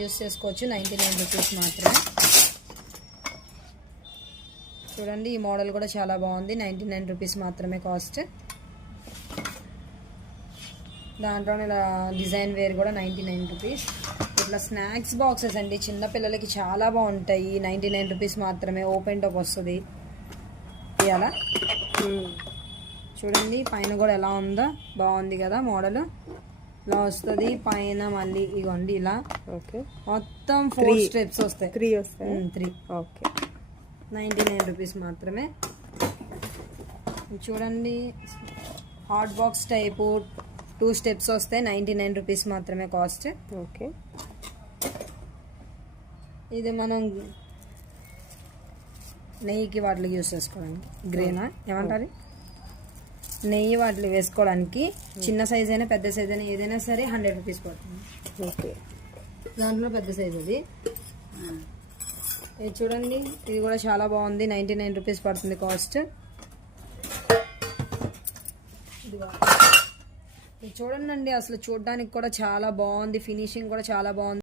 Use చేసుకోవచ్చు. 99 rupees మాత్రమే. చూడండి ఈ మోడల్ కూడా చాలా బాగుంది. 99 రూపీస్ మాత్రమే కాస్ట్. దాంట్లోనే ఇలా డిజైన్ వేర్ కూడా 99 రూపీస్. ఇట్లా స్నాక్స్ బాక్సెస్ అండి, చిన్నపిల్లలకి చాలా బాగుంటాయి. 99 రూపీస్ మాత్రమే. ఓపెన్ టాప్ వస్తుంది. ఇవాళ చూడండి పైన కూడా ఎలా ఉందో, బాగుంది కదా మోడల్. ఇలా వస్తుంది పైన. మళ్ళీ ఇగోండి ఇలా. ఓకే, మొత్తం 4 స్టెప్స్ వస్తాయి. 3 వస్తాయి. 3. ఓకే, 99 రూపీస్ మాత్రమే. చూడండి హాట్ బాక్స్ టైపు 2 స్టెప్స్ వస్తాయి. 99 రూపీస్ మాత్రమే కాస్ట్. ఓకే, ఇది మనం నెయ్యికి వాటికి యూస్ చేసుకోవడానికి. గ్రేనా ఏమంటారు, నెయ్యి వాటికి వేసుకోవడానికి. చిన్న సైజ్ అయినా పెద్ద సైజ్ అయినా ఏదైనా సరే 100 రూపీస్ పడుతుంది. ఓకే, దాంట్లో పెద్ద సైజ్ అది. ఇది చూడండి ఇది కూడా చాలా బాగుంది. 99 రూపీస్ పడుతుంది కాస్ట్. ఇది చూడండి అసలు చూడడానికి కూడా చాలా బాగుంది. ఫినిషింగ్ కూడా చాలా బాగుంది.